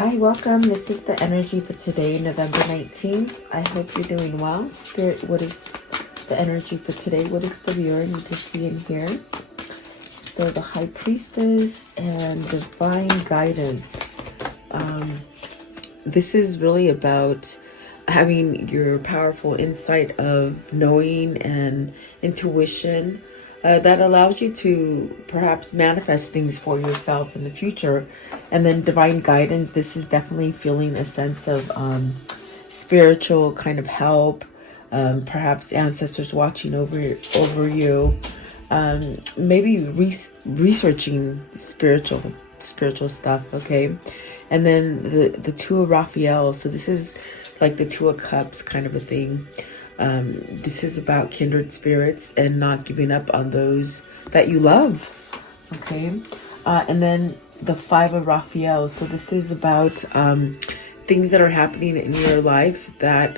Hi, welcome. This is the energy for today, November 19th. I hope you're doing well. Spirit, what is the energy for today? What is the viewer need to see and hear? So the High Priestess and Divine Guidance. This is really about having your powerful insight of knowing and intuition that allows you to perhaps manifest things for yourself in the future. And then divine guidance, this is definitely feeling a sense of spiritual kind of help, perhaps ancestors watching over you, maybe researching spiritual stuff, okay? And then the Two of Raphael, so this is like the Two of Cups kind of a thing. This is about kindred spirits and not giving up on those that you love, okay? And then the Five of Raphael, so this is about things that are happening in your life that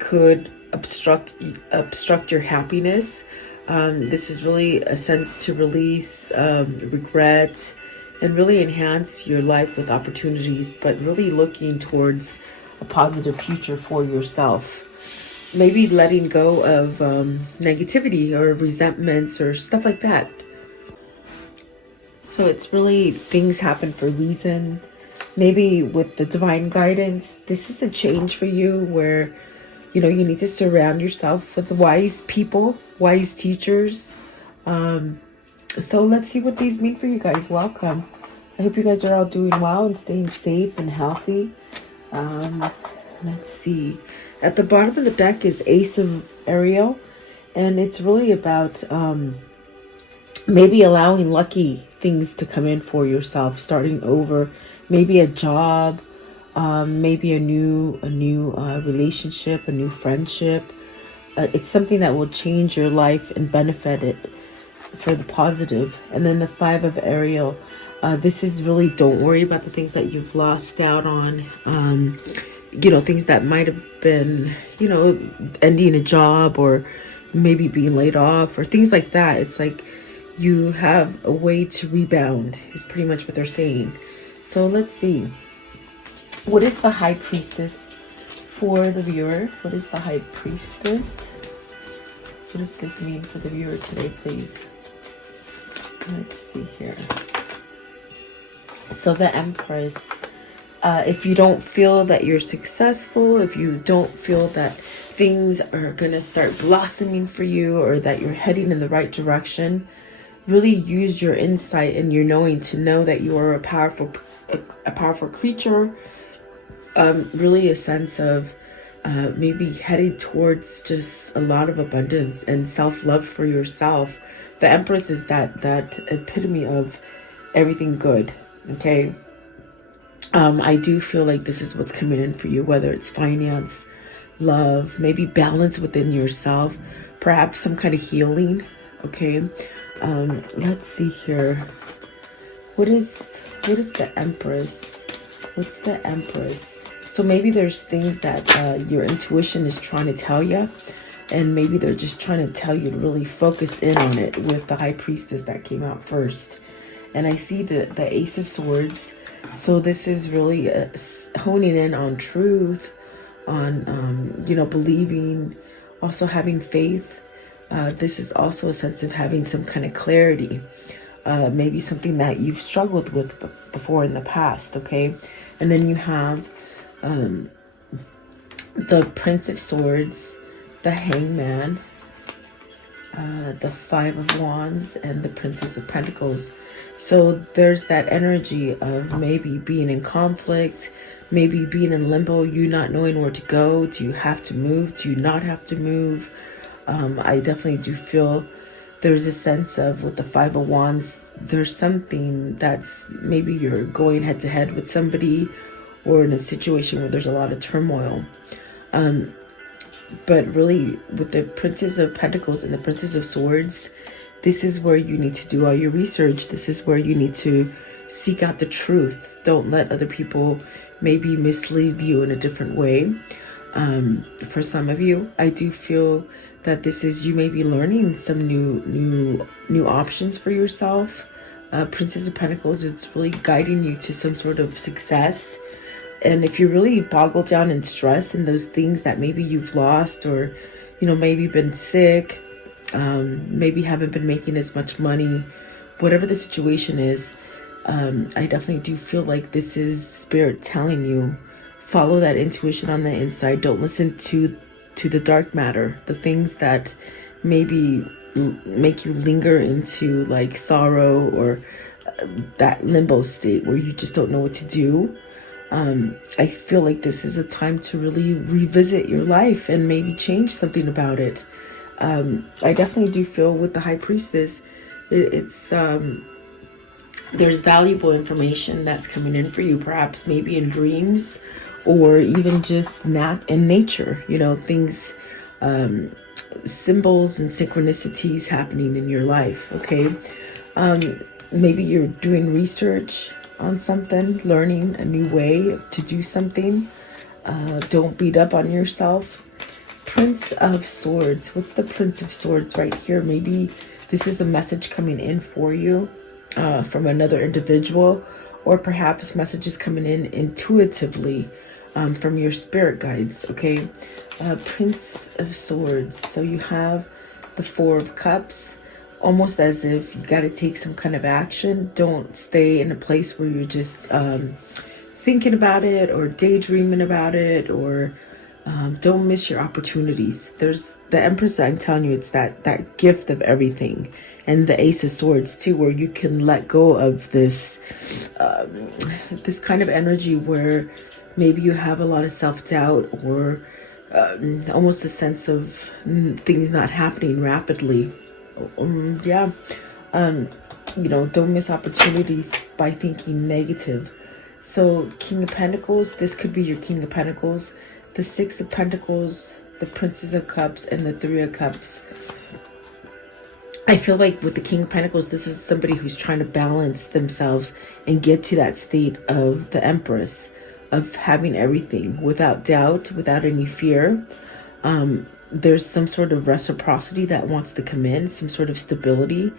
could obstruct your happiness. This is really a sense to release regret and really enhance your life with opportunities, but really looking towards a positive future for yourself. Maybe letting go of negativity or resentments or stuff like that. So it's really things happen for a reason. Maybe with the divine guidance, this is a change for you where, you know, you need to surround yourself with wise people, wise teachers. So let's see what these mean for you guys. Welcome. I hope you guys are all doing well and staying safe and healthy. Let's see. At the bottom of the deck is Ace of Ariel, and it's really about maybe allowing lucky things to come in for yourself, starting over, maybe a job, maybe a new relationship, a new friendship. It's something that will change your life and benefit it for the positive. And then the Five of Ariel, this is really, don't worry about the things that you've lost out on. You know, things that might have been, you know, ending a job or maybe being laid off or things like that. It's like you have a way to rebound is pretty much what they're saying. So let's see. What is the High Priestess for the viewer? What is the High Priestess? What does this mean for the viewer today, please? Let's see here. So the Empress. If you don't feel that you're successful, if you don't feel that things are going to start blossoming for you or that you're heading in the right direction, really use your insight and your knowing to know that you are a powerful creature. Really a sense of maybe heading towards just a lot of abundance and self-love for yourself. The Empress is that epitome of everything good, okay? I do feel like this is what's coming in for you, whether it's finance, love, maybe balance within yourself, perhaps some kind of healing, okay? Let's see here. What is the Empress? What's the Empress? So maybe there's things that your intuition is trying to tell you, and maybe they're just trying to tell you to really focus in on it with the High Priestess that came out first. And I see the Ace of Swords. So this is really honing in on truth, on, you know, believing, also having faith. This is also a sense of having some kind of clarity, maybe something that you've struggled with before in the past, okay? And then you have the Prince of Swords, the Hangman, the Five of Wands, and the Princess of Pentacles. So there's that energy of maybe being in conflict, maybe being in limbo, you not knowing where to go. Do you have to move? Do you not have to move? I definitely do feel there's a sense of, with the Five of Wands, there's something that's maybe you're going head to head with somebody or in a situation where there's a lot of turmoil. But really, with the Princess of Pentacles and the Princess of Swords, this is where you need to do all your research. This is where you need to seek out the truth. Don't let other people maybe mislead you in a different way. For some of you, I do feel that this is, you may be learning some new options for yourself. Princess of Pentacles, it's really guiding you to some sort of success. And if you're really boggled down in stress and those things that maybe you've lost, or, you know, maybe been sick, maybe haven't been making as much money, whatever the situation is, I definitely do feel like this is Spirit telling you, follow that intuition on the inside. Don't listen to the dark matter, the things that maybe make you linger into like sorrow, or that limbo state where you just don't know what to do. I feel like this is a time to really revisit your life and maybe change something about it. I definitely do feel with the High Priestess, it's there's valuable information that's coming in for you, perhaps maybe in dreams, or even just in nature, you know, things, symbols and synchronicities happening in your life. Okay. Maybe you're doing research on something, learning a new way to do something. Don't beat up on yourself. Prince of Swords. What's the Prince of Swords right here? Maybe this is a message coming in for you from another individual, or perhaps messages coming in intuitively from your spirit guides. Okay. Prince of Swords. So you have the Four of Cups, almost as if you got to take some kind of action. Don't stay in a place where you're just thinking about it or daydreaming about it, or don't miss your opportunities. There's the Empress. I'm telling you, it's that gift of everything. And the Ace of Swords too, where you can let go of this this kind of energy where maybe you have a lot of self-doubt, or almost a sense of things not happening rapidly. You know, don't miss opportunities by thinking negative. So King of Pentacles, this could be your King of Pentacles, the Six of Pentacles, the Princess of Cups, and the Three of Cups. I feel like with the King of Pentacles, this is somebody who's trying to balance themselves and get to that state of the Empress, of having everything without doubt, without any fear. There's some sort of reciprocity that wants to come in, some sort of stability.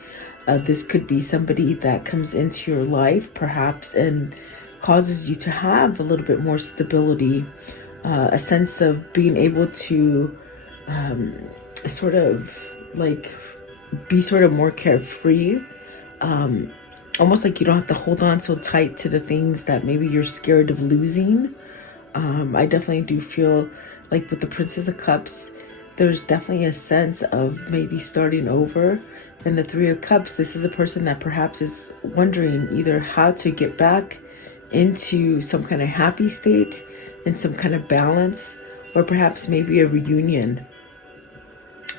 This could be somebody that comes into your life, perhaps, and causes you to have a little bit more stability, a sense of being able to sort of like be sort of more carefree, almost like you don't have to hold on so tight to the things that maybe you're scared of losing. I definitely do feel like with the Princess of Cups, there's definitely a sense of maybe starting over. And the Three of Cups, this is a person that perhaps is wondering either how to get back into some kind of happy state and some kind of balance, or perhaps maybe a reunion.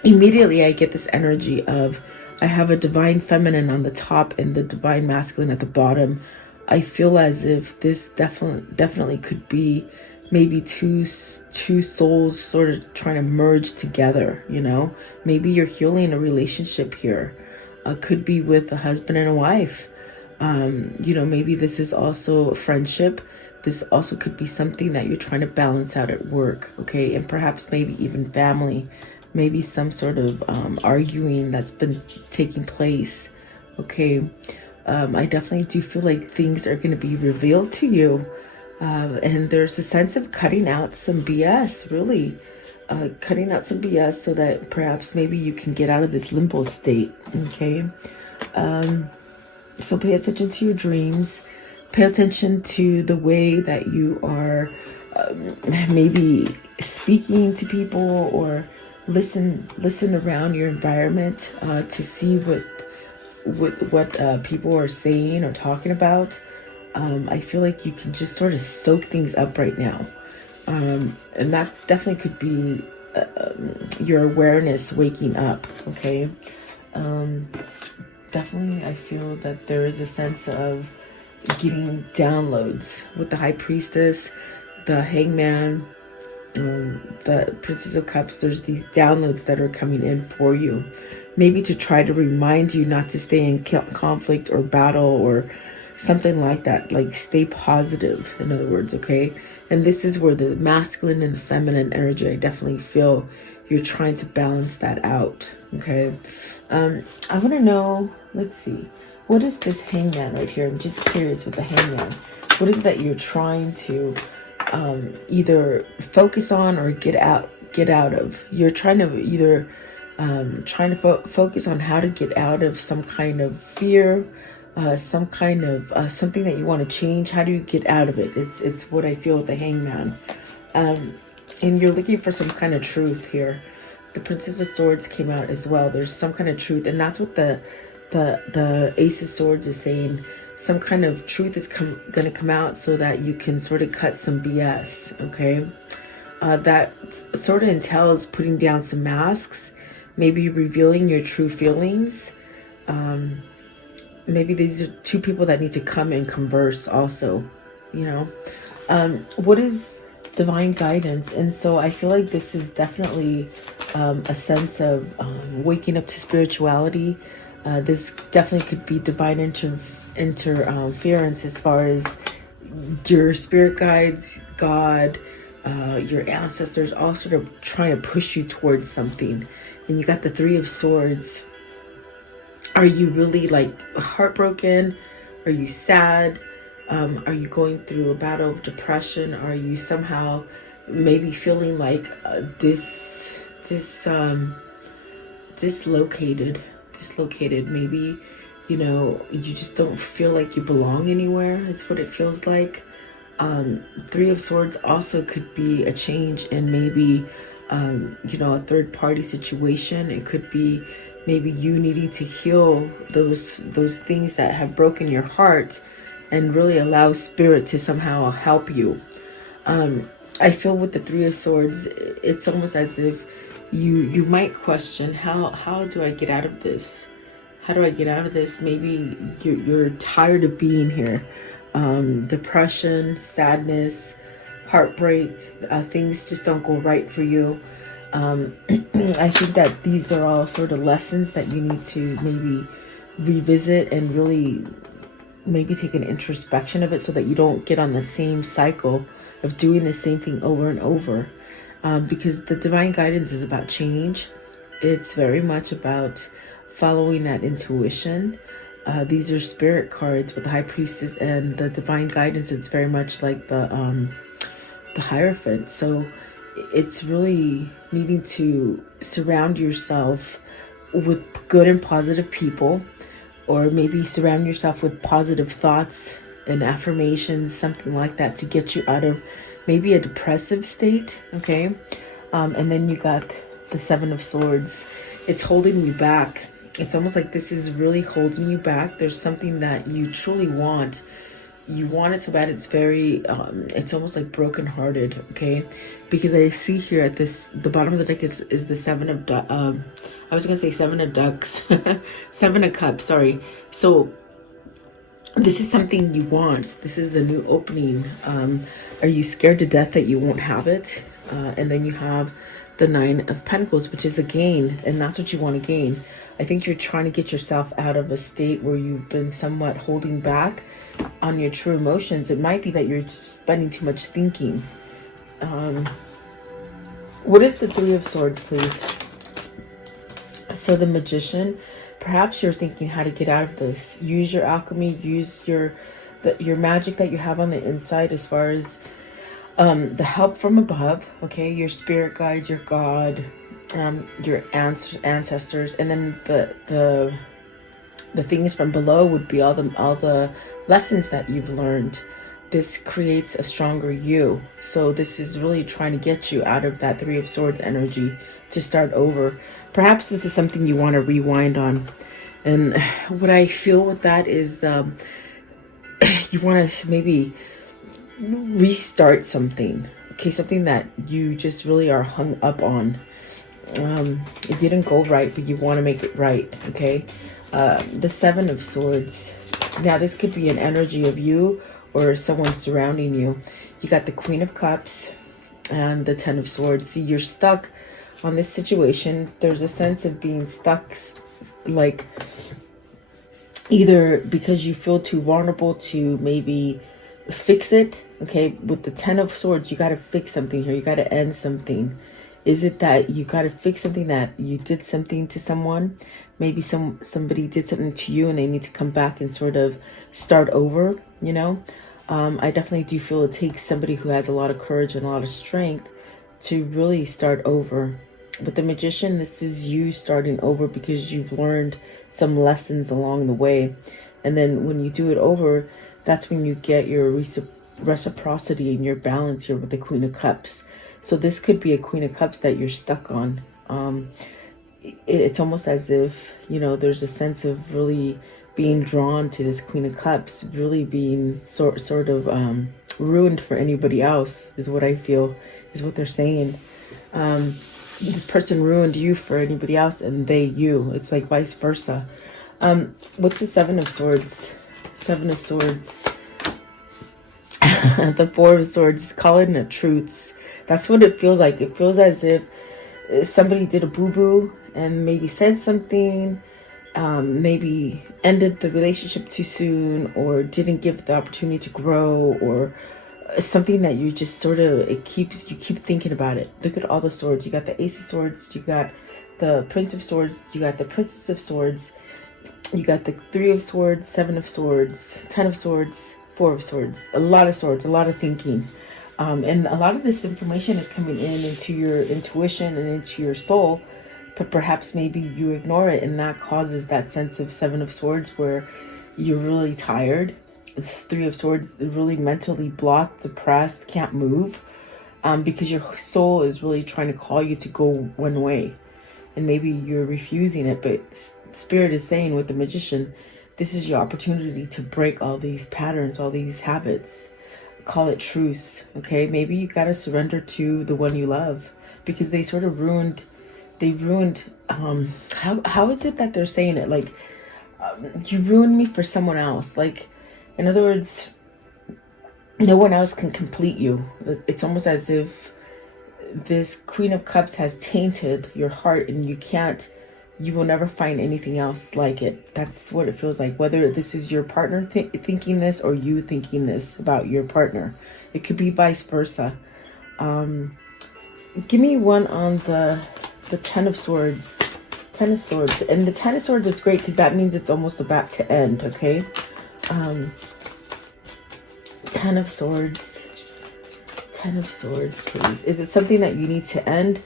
Immediately I get this energy of, I have a divine feminine on the top and the divine masculine at the bottom. I feel as if this definitely could be maybe two souls sort of trying to merge together, you know. Maybe you're healing a relationship here. Could be with a husband and a wife. You know, maybe this is also a friendship. This also could be something that you're trying to balance out at work, okay? And perhaps maybe even family. Maybe some sort of arguing that's been taking place, okay? I definitely do feel like things are going to be revealed to you. And there's a sense of cutting out some BS, really. Cutting out some BS so that perhaps maybe you can get out of this limbo state, okay? So pay attention to your dreams. Pay attention to the way that you are maybe speaking to people, or listen around your environment to see what people are saying or talking about. I feel like you can just sort of soak things up right now. And that definitely could be your awareness waking up, okay? Definitely I feel that there is a sense of getting downloads with the High Priestess, the Hangman, the Princess of Cups. There's these downloads that are coming in for you, maybe to try to remind you not to stay in conflict or battle or something like that. Like, stay positive, in other words, okay? And this is where the masculine and the feminine energy, I definitely feel you're trying to balance that out, okay? I want to know, let's see, what is this Hangman right here? I'm just curious with the Hangman. What is that you're trying to either focus on or get out of. You're trying to either focus on how to get out of some kind of fear, some kind of something that you want to change. How do you get out of it? It's what I feel with the Hangman. And you're looking for some kind of truth here. The Princess of Swords came out as well. There's some kind of truth, and that's what the Ace of Swords is saying. Some kind of truth is going to come out so that you can sort of cut some BS, okay? That sort of entails putting down some masks, maybe revealing your true feelings. Maybe these are two people that need to come and converse also, you know? What is divine guidance? And so I feel like this is definitely a sense of waking up to spirituality. This definitely could be divine interference as far as your spirit guides, God, your ancestors, all sort of trying to push you towards something. And you got the Three of Swords. Are you really like heartbroken? Are you sad? Are you going through a battle of depression? Are you somehow maybe feeling like dislocated? Maybe, you know, you just don't feel like you belong anywhere. It's what it feels like. Three of Swords also could be a change in maybe, you know, a third party situation. It could be maybe you needing to heal those things that have broken your heart and really allow spirit to somehow help you. I feel with the Three of Swords, it's almost as if you might question, how do I get out of this? How do I get out of this? Maybe you're tired of being here. Depression, sadness, heartbreak, things just don't go right for you. I think that these are all sort of lessons that you need to maybe revisit and really maybe take an introspection of it so that you don't get on the same cycle of doing the same thing over and over. Because the divine guidance is about change. It's very much about following that intuition. These are spirit cards with the High Priestess and the divine guidance. It's very much like the Hierophant. So it's really needing to surround yourself with good and positive people, or maybe surround yourself with positive thoughts and affirmations, something like that, to get you out of maybe a depressive state, okay? And then you got the Seven of Swords. It's holding you back. It's almost like this is really holding you back. There's something that you truly want. You want it so bad. It's very, it's almost like brokenhearted, okay? Because I see here at the bottom of the deck is the Seven of, I was gonna say Seven of Ducks, Seven of Cups, sorry. So this is something you want. This is a new opening. Are you scared to death that you won't have it? And then you have the Nine of Pentacles, which is a gain, and that's what you want to gain. I think you're trying to get yourself out of a state where you've been somewhat holding back on your true emotions. It might be that you're just spending too much thinking. What is the Three of Swords, please? So the Magician, perhaps you're thinking how to get out of this. Use your alchemy, use your magic that you have on the inside, as far as the help from above, okay? Your spirit guides, your God, your ancestors, and then the things from below would be all the lessons that you've learned. This creates a stronger you. So this is really trying to get you out of that Three of Swords energy to start over. Perhaps this is something you want to rewind on. And what I feel with that is you want to maybe restart something, okay? Something that you just really are hung up on. It didn't go right, but you want to make it right, okay? The Seven of Swords. Now this could be an energy of you or someone surrounding you. You got the Queen of Cups and the Ten of Swords. See, you're stuck on this situation. There's a sense of being stuck, like either because you feel too vulnerable to maybe fix it, okay? With the Ten of Swords, you got to fix something here. You got to end something. Is it that you got to fix something, that you did something to someone? Maybe somebody did something to you and they need to come back and sort of start over, you know? I definitely do feel it takes somebody who has a lot of courage and a lot of strength to really start over. With the Magician, this is you starting over because you've learned some lessons along the way. And then when you do it over, that's when you get your reciprocity and your balance here with the Queen of Cups. So this could be a Queen of Cups that you're stuck on. It's almost as if, you know, there's a sense of really being drawn to this Queen of Cups, really being sort of ruined for anybody else, is what I feel, is what they're saying. This person ruined you for anybody else, and they you. It's like vice versa. What's the Seven of Swords? Seven of Swords. The Four of Swords. Call it a truths. That's what it feels like. It feels as if somebody did a boo-boo and maybe said something, maybe ended the relationship too soon, or didn't give the opportunity to grow, or something that you just sort of, you keep thinking about it. Look at all the swords. You got the Ace of Swords, you got the Prince of Swords, you got the Princess of Swords, you got the Three of Swords, Seven of Swords, 10 of Swords, Four of Swords. A lot of swords, a lot of thinking. And a lot of this information is coming into your intuition and into your soul, but perhaps maybe you ignore it, and that causes that sense of Seven of Swords where you're really tired. Three of Swords, really mentally blocked, depressed, can't move, because your soul is really trying to call you to go one way, and maybe you're refusing it. But Spirit is saying with the Magician, this is your opportunity to break all these patterns, all these habits. Call it truce, okay? Maybe you got to surrender to the one you love, because they sort of ruined, how is it that they're saying it? Like, you ruined me for someone else. Like, in other words, no one else can complete you. It's almost as if this Queen of Cups has tainted your heart, and you will never find anything else like it. That's what it feels like. Whether this is your partner thinking this, or you thinking this about your partner. It could be vice versa. Give me one on the Ten of Swords. Ten of Swords. And the Ten of Swords is great because that means it's almost about to end, okay? Ten of Swords. Ten of Swords, please. Is it something that you need to end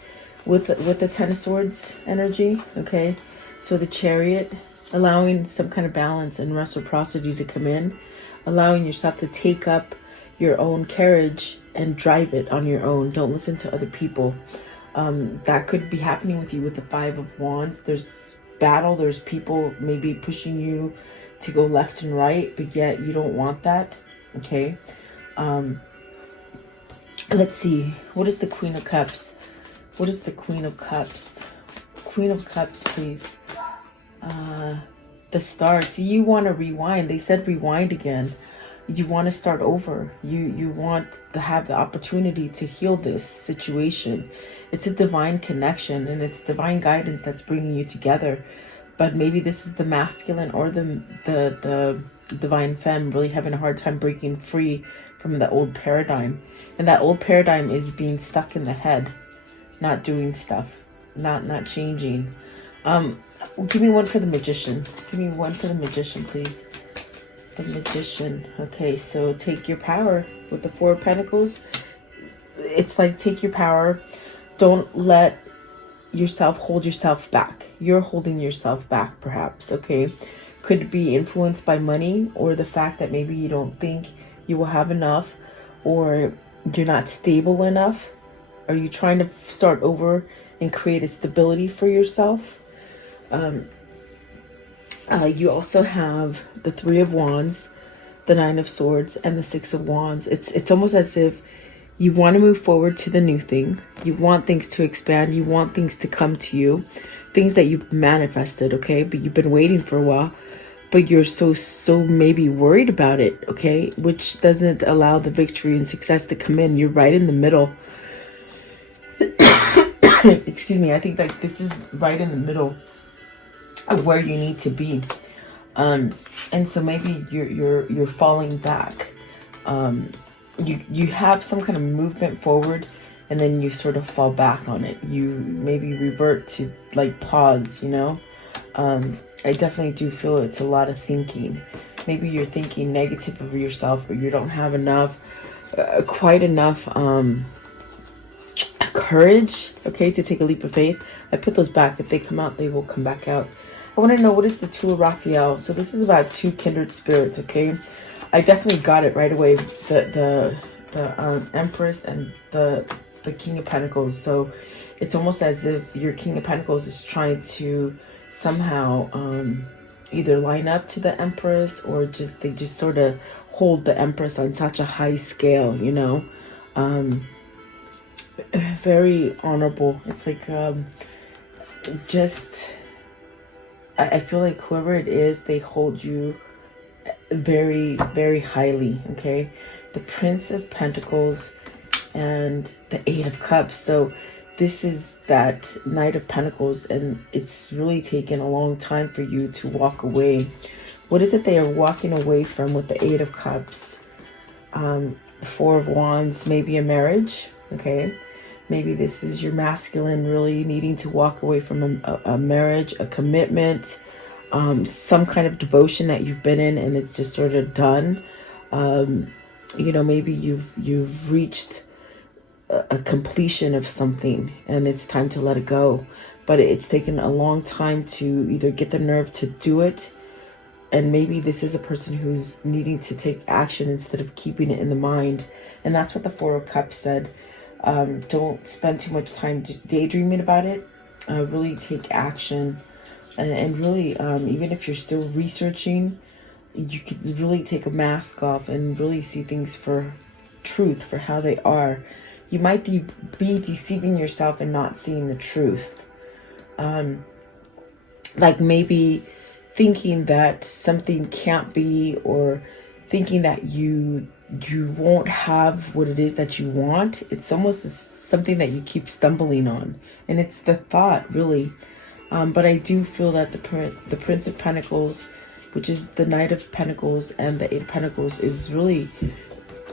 with the Ten of Swords energy? Okay, so the Chariot, allowing some kind of balance and reciprocity to come in, allowing yourself to take up your own carriage and drive it on your own. Don't listen to other people. That could be happening with you with the Five of Wands. There's battle, there's people maybe pushing you to go left and right, but yet you don't want that. Okay, let's see, what is the Queen of Cups? What is the Queen of Cups? Queen of Cups, please. The Star. See, you want to rewind. They said rewind again. You want to start over. You want to have the opportunity to heal this situation. It's a divine connection, and it's divine guidance that's bringing you together. But maybe this is the masculine or the divine femme really having a hard time breaking free from the old paradigm. And that old paradigm is being stuck in the head, not doing stuff, not changing. Give me one for the Magician. Give me one for the Magician, please. The Magician. Okay, so take your power with the Four of Pentacles. It's like take your power. Don't let yourself hold yourself back. You're holding yourself back, perhaps. Okay, could be influenced by money, or the fact that maybe you don't think you will have enough, or you're not stable enough. Are you trying to start over and create a stability for yourself? You also have the Three of Wands, the Nine of Swords, and the Six of Wands. It's almost as if you want to move forward to the new thing. You want things to expand. You want things to come to you. Things that you've manifested, okay? But you've been waiting for a while. But you're so maybe worried about it, okay? Which doesn't allow the victory and success to come in. You're right in the middle. Excuse me. I think like this is right in the middle of where you need to be. And so maybe you're falling back. You have some kind of movement forward, and then you sort of fall back on it. You maybe revert to like pause, you know? I definitely do feel it's a lot of thinking. Maybe you're thinking negative of yourself, or you don't have enough, quite enough courage, okay, to take a leap of faith. I put those back. If they come out, they will come back out. I want to know, what is the Two of Raphael? So this is about two kindred spirits, okay? I definitely got it right away. The Empress and the King of Pentacles. So it's almost as if your King of Pentacles is trying to somehow either line up to the Empress, or they just sort of hold the Empress on such a high scale, you know. Very honorable. It's like I feel like whoever it is, they hold you very, very highly, okay? The Prince of Pentacles and the Eight of Cups. So this is that Knight of Pentacles, and it's really taken a long time for you to walk away. What is it they are walking away from with the Eight of Cups? Four of Wands, maybe a marriage, okay? Maybe this is your masculine really needing to walk away from a marriage, a commitment, some kind of devotion that you've been in and it's just sort of done. You know, maybe you've reached a completion of something and it's time to let it go. But it's taken a long time to either get the nerve to do it, and maybe this is a person who's needing to take action instead of keeping it in the mind. And that's what the Four of Cups said. Don't spend too much time daydreaming about it. Really take action, and really, even if you're still researching, you could really take a mask off and really see things for truth, for how they are. You might be deceiving yourself and not seeing the truth. Like maybe thinking that something can't be, or thinking that you won't have what it is that you want. It's almost something that you keep stumbling on, and it's the thought, really. But I do feel that the Prince of Pentacles, which is the Knight of Pentacles and the Eight of Pentacles, is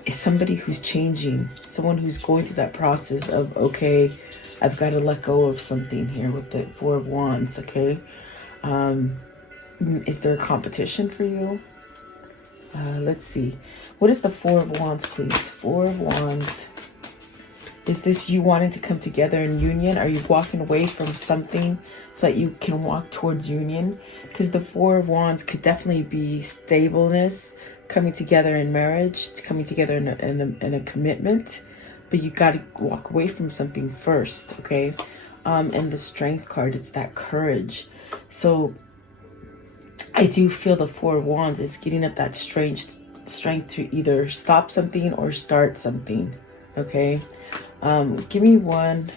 somebody who's changing, someone who's going through that process of, okay, I've got to let go of something here with the Four of Wands, okay? Is there a competition for you? Let's see. What is the Four of Wands, please? Four of Wands. Is this you wanting to come together in union? Are you walking away from something so that you can walk towards union? Because the Four of Wands could definitely be stableness, coming together in marriage, coming together in a commitment. But you got to walk away from something first, okay? And the Strength card, it's that courage. So I do feel the Four of Wands is getting up that strength to either stop something or start something. Okay, give me one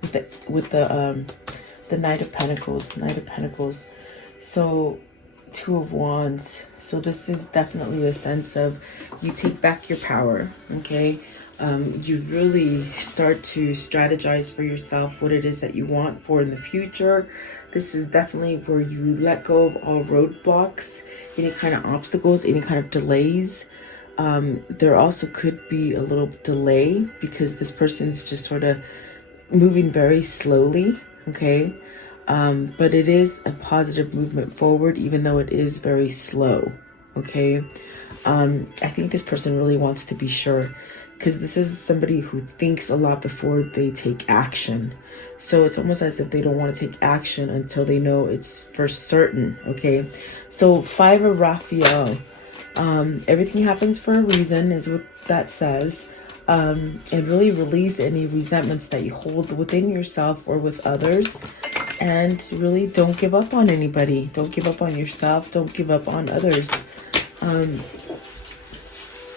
with the Knight of Pentacles. Knight of Pentacles. So Two of Wands. So this is definitely a sense of you take back your power. Okay. You really start to strategize for yourself what it is that you want for in the future. This is definitely where you let go of all roadblocks, any kind of obstacles, any kind of delays. There also could be a little delay because this person's just sort of moving very slowly, okay? But it is a positive movement forward, even though it is very slow, okay? I think this person really wants to be sure, because this is somebody who thinks a lot before they take action. So it's almost as if they don't want to take action until they know it's for certain, okay? So Five of Raphael. Everything happens for a reason is what that says. And really release any resentments that you hold within yourself or with others. And really don't give up on anybody. Don't give up on yourself. Don't give up on others.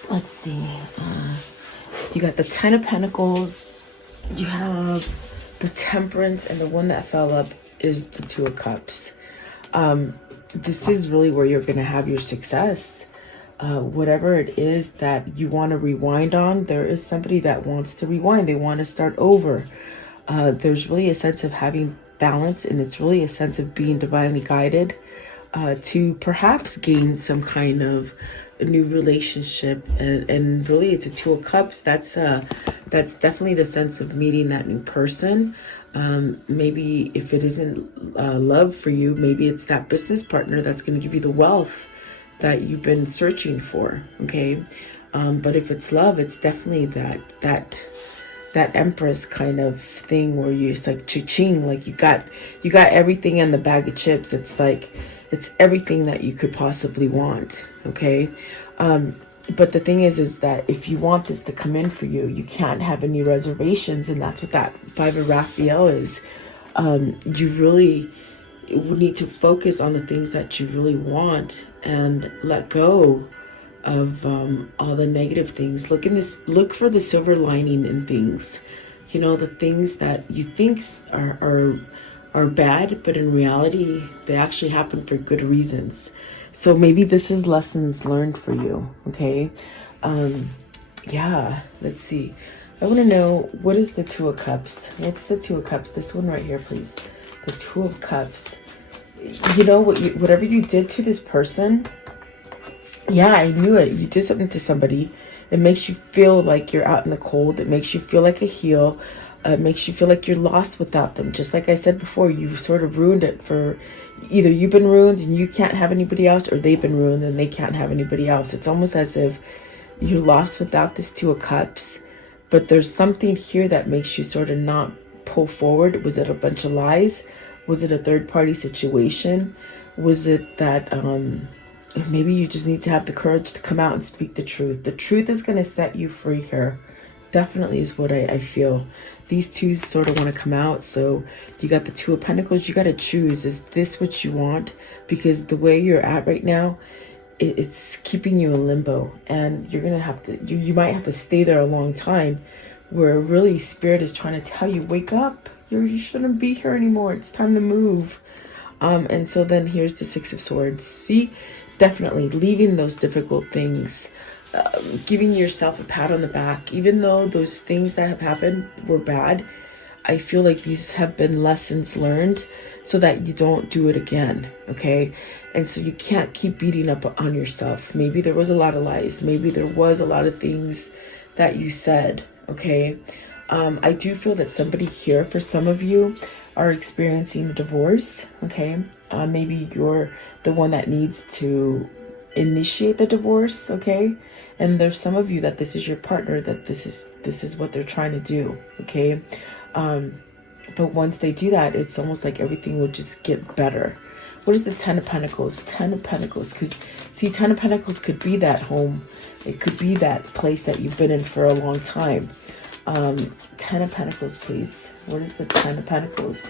Let's see. You got the Ten of Pentacles. You have the Temperance, and the one that fell up is the Two of Cups. This is really where you're going to have your success. Whatever it is that you want to rewind on, there is somebody that wants to rewind. They want to start over. There's really a sense of having balance, and it's really a sense of being divinely guided to perhaps gain some kind of a new relationship. And really it's a Two of Cups. That's definitely the sense of meeting that new person. Maybe if it isn't love for you, maybe it's that business partner that's going to give you the wealth that you've been searching for, okay? But if it's love, it's definitely that Empress kind of thing where it's like cha-ching, like you got everything in the bag of chips. It's like it's everything that you could possibly want, okay? But the thing is that if you want this to come in for you, you can't have any reservations, and that's what that Five of Raphael is. You really would need to focus on the things that you really want and let go of all the negative things. Look for the silver lining in things. You know, the things that you think are bad, but in reality, they actually happen for good reasons. So maybe this is lessons learned for you, okay? Yeah, let's see. I want to know, what is the Two of Cups? What's the Two of Cups? This one right here, please. The Two of Cups. You know, whatever you did to this person, yeah, I knew it. You did something to somebody. It makes you feel like you're out in the cold. It makes you feel like a heel. It makes you feel like you're lost without them. Just like I said before, you sort of ruined it for either you've been ruined and you can't have anybody else, or they've been ruined and they can't have anybody else. It's almost as if you're lost without this Two of Cups, but there's something here that makes you sort of not pull forward. Was it a bunch of lies? Was it a third-party situation? Was it that maybe you just need to have the courage to come out and speak the truth? The truth is going to set you free here. Definitely is what I feel. These two sort of want to come out. So you got the Two of Pentacles. You got to choose. Is this what you want? Because the way you're at right now, it's keeping you in limbo. And you're going to have to, you might have to stay there a long time, where really Spirit is trying to tell you, wake up. You shouldn't be here anymore. It's time to move. And so then here's the Six of Swords. See, definitely leaving those difficult things. Giving yourself a pat on the back, even though those things that have happened were bad. I feel like these have been lessons learned so that you don't do it again, okay? And so you can't keep beating up on yourself. Maybe there was a lot of lies. Maybe there was a lot of things that you said, okay? I do feel that somebody here, for some of you, are experiencing a divorce, okay? Maybe you're the one that needs to initiate the divorce, okay? And there's some of you that this is your partner, that this is what they're trying to do, okay? But once they do that, it's almost like everything will just get better. What is the Ten of Pentacles? Ten of Pentacles, because see, Ten of Pentacles could be that home. It could be that place that you've been in for a long time. Ten of Pentacles, please. What is the Ten of Pentacles?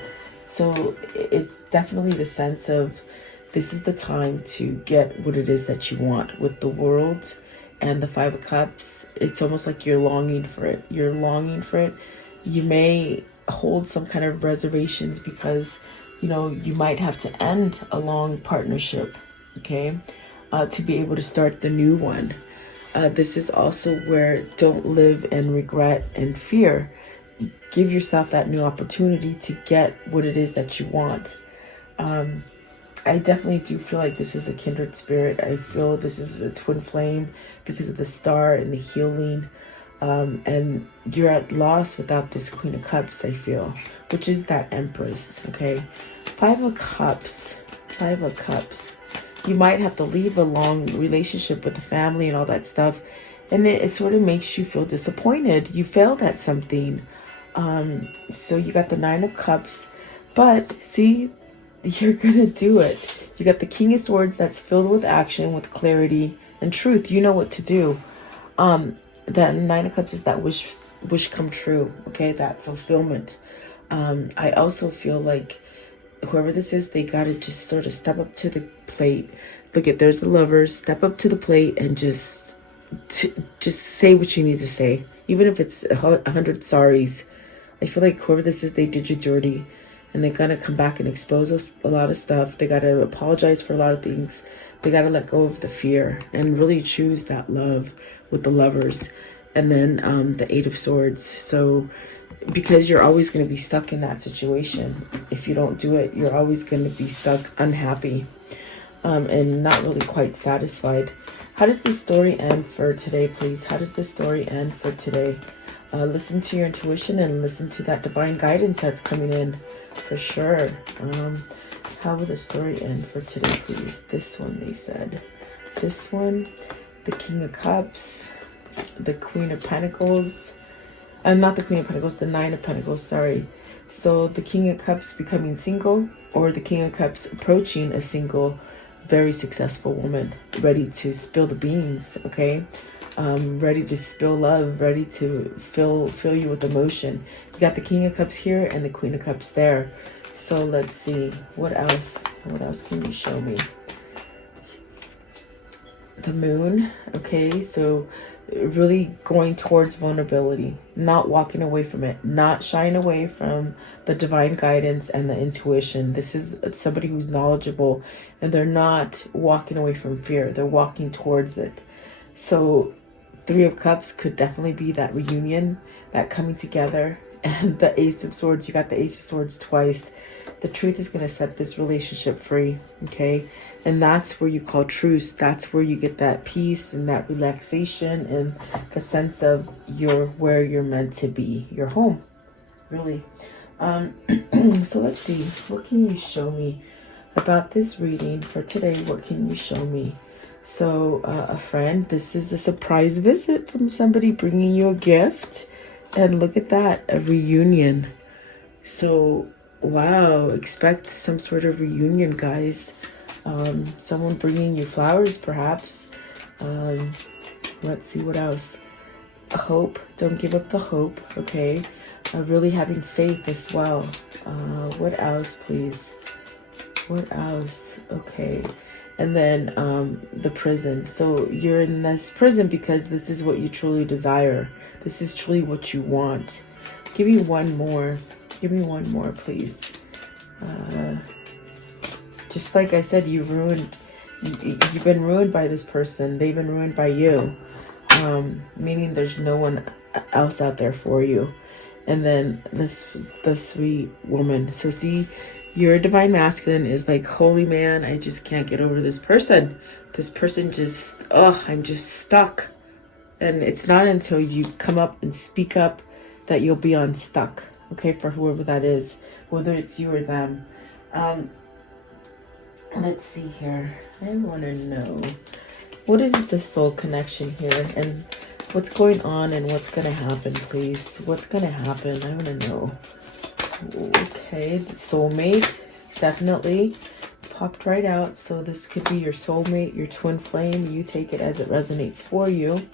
So it's definitely the sense of this is the time to get what it is that you want. With the World and the Five of Cups, it's almost like you're longing for it. You're longing for it. You may hold some kind of reservations because, you know, you might have to end a long partnership, okay, to be able to start the new one. This is also where don't live in regret and fear. Give yourself that new opportunity to get what it is that you want. I definitely do feel like this is a kindred spirit. I feel this is a twin flame because of the star and the healing. And you're at loss without this Queen of Cups, I feel, which is that Empress, okay? Five of Cups. Five of Cups. You might have to leave a long relationship with the family and all that stuff. And it sort of makes you feel disappointed. You failed at something. So you got the Nine of Cups. But see, you're going to do it. You got the King of Swords that's filled with action, with clarity and truth. You know what to do. That Nine of Cups is that wish come true. Okay, that fulfillment. I also feel like whoever this is, they got to just sort of step up to the plate. Look at, there's the Lovers. Step up to the plate and just say what you need to say. Even if it's 100 sorries. I feel like whoever this is, they did you dirty. And they're going to come back and expose a lot of stuff. They got to apologize for a lot of things. They got to let go of the fear and really choose that love with the Lovers. And then the Eight of Swords. So because you're always going to be stuck in that situation. If you don't do it, you're always going to be stuck unhappy and not really quite satisfied. How does this story end for today, please? How does this story end for today? Listen to your intuition and listen to that divine guidance that's coming in for sure. How will the story end for today, please? This one, they said. this one, the King of Cups, the Queen of Pentacles, not the Queen of Pentacles, the Nine of Pentacles, sorry. So the King of Cups becoming single, or the King of Cups approaching a single, very successful woman, ready to spill the beans, okay? Ready to spill love, ready to fill you with emotion. You got the King of Cups here and the Queen of Cups there. So let's see, what else can you show me? The Moon, okay, so really going towards vulnerability, not walking away from it, not shying away from the divine guidance and the intuition. This is somebody who's knowledgeable, and they're not walking away from fear, they're walking towards it. So Three of Cups could definitely be that reunion, that coming together. And the Ace of Swords, you got the Ace of Swords twice. The truth is going to set this relationship free, okay? And that's where you call truce. That's where you get that peace and that relaxation and the sense of where you're meant to be, your home, really. So let's see, what can you show me about this reading for today? What can you show me? So a friend, this is a surprise visit from somebody bringing you a gift. And look at that, a reunion. So, wow, expect some sort of reunion, guys. Someone bringing you flowers, perhaps. Let's see, what else? Hope, don't give up the hope, okay? Really having faith as well. What else, please? What else? Okay. And then the prison. So you're in this prison because this is what you truly desire. This is truly what you want. Give me one more. Give me one more, please. Just like I said, you've been ruined by this person. They've been ruined by you. Meaning there's no one else out there for you. And then the sweet woman. So see, your divine masculine is like, holy man, I just can't get over this person. This person just, I'm just stuck. And it's not until you come up and speak up that you'll be unstuck, okay, for whoever that is, whether it's you or them. Let's see here. I want to know, what is the soul connection here? And what's going on and what's going to happen, please? What's going to happen? I want to know. Okay, the soulmate, definitely popped right out. So this could be your soulmate, your twin flame. You take it as it resonates for you.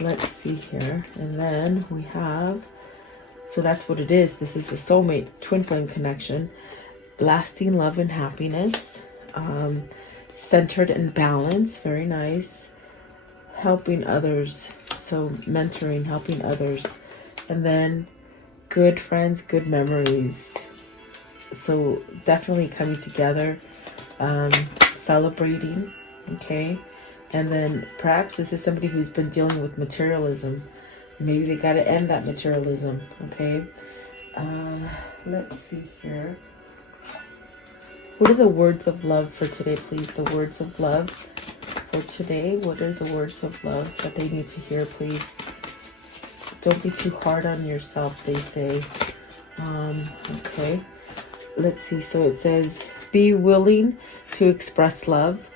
Let's see here. And then we have, so that's what it is. This is a soulmate, twin flame connection. Lasting love and happiness. Centered and balanced. Very nice. Helping others. So mentoring, helping others. And then good friends, good memories. So definitely coming together. Celebrating. Okay. And then perhaps this is somebody who's been dealing with materialism. Maybe they got to end that materialism, okay? Let's see here. What are the words of love for today, please? The words of love for today. What are the words of love that they need to hear, please? Don't be too hard on yourself, they say. Okay. Let's see. So it says, be willing to express love.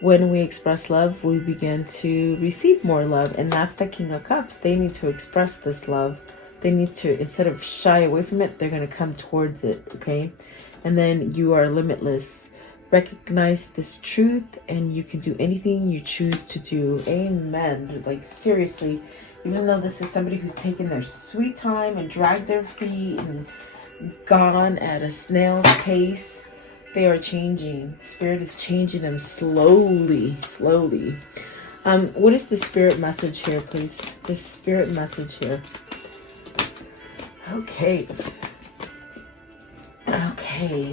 When we express love, we begin to receive more love. And that's the King of Cups. They need to express this love. They need to, instead of shy away from it, they're going to come towards it, okay? And then you are limitless. Recognize this truth and you can do anything you choose to do. Amen. Like, seriously, even though this is somebody who's taken their sweet time and dragged their feet and gone at a snail's pace, they are changing. Spirit is changing them slowly. What is the spirit message here, please? The spirit message here. Okay,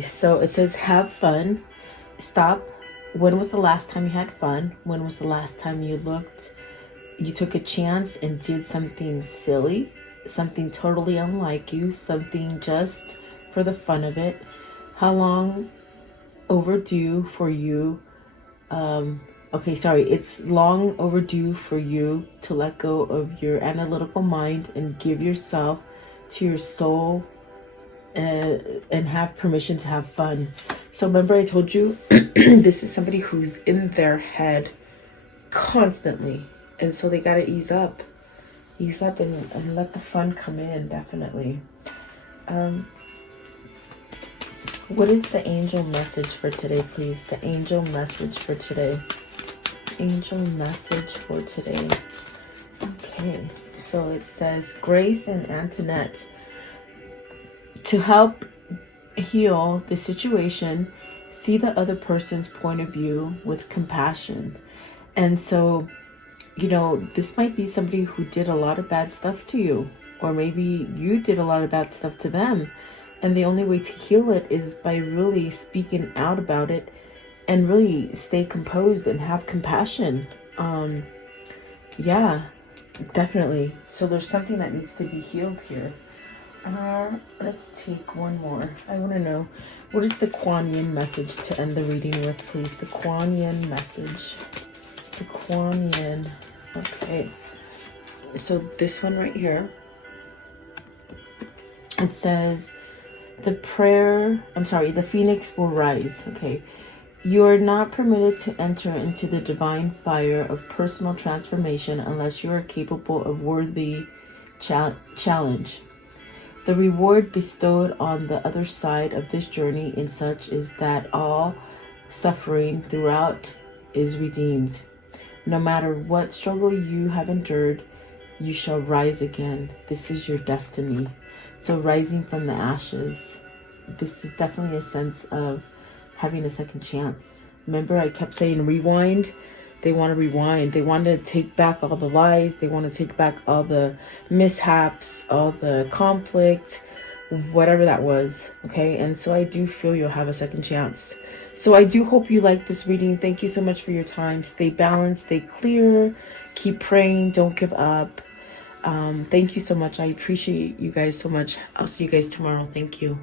so it says have fun. Stop. When was the last time you had fun? When was the last time you took a chance and did something silly? Something totally unlike you? Something just for the fun of it? How long overdue for you? It's long overdue for you to let go of your analytical mind and give yourself to your soul and have permission to have fun. So remember I told you this is somebody who's in their head. constantly. And so they got to ease up and let the fun come in. Definitely. What is the angel message for today, please? The angel message for today. Angel message for today. Okay, so it says, Grace and Antoinette, to help heal the situation, see the other person's point of view with compassion. And so, you know, this might be somebody who did a lot of bad stuff to you, or maybe you did a lot of bad stuff to them. And the only way to heal it is by really speaking out about it and really stay composed and have compassion. Yeah, definitely. So there's something that needs to be healed here. Let's take one more. I want to know, what is the Kuan Yin message to end the reading with, please? The Kuan Yin message. The Kuan Yin. Okay. So this one right here, it says, the phoenix will rise. Okay. You are not permitted to enter into the divine fire of personal transformation unless you are capable of worthy challenge. The reward bestowed on the other side of this journey in such is that all suffering throughout is redeemed. No matter what struggle you have endured, you shall rise again. This is your destiny. So rising from the ashes, this is definitely a sense of having a second chance. Remember, I kept saying rewind. They want to rewind. They want to take back all the lies. They want to take back all the mishaps, all the conflict, whatever that was. Okay. And so I do feel you'll have a second chance. So I do hope you like this reading. Thank you so much for your time. Stay balanced, stay clear, keep praying. Don't give up. Thank you so much. I appreciate you guys so much. I'll see you guys tomorrow. Thank you.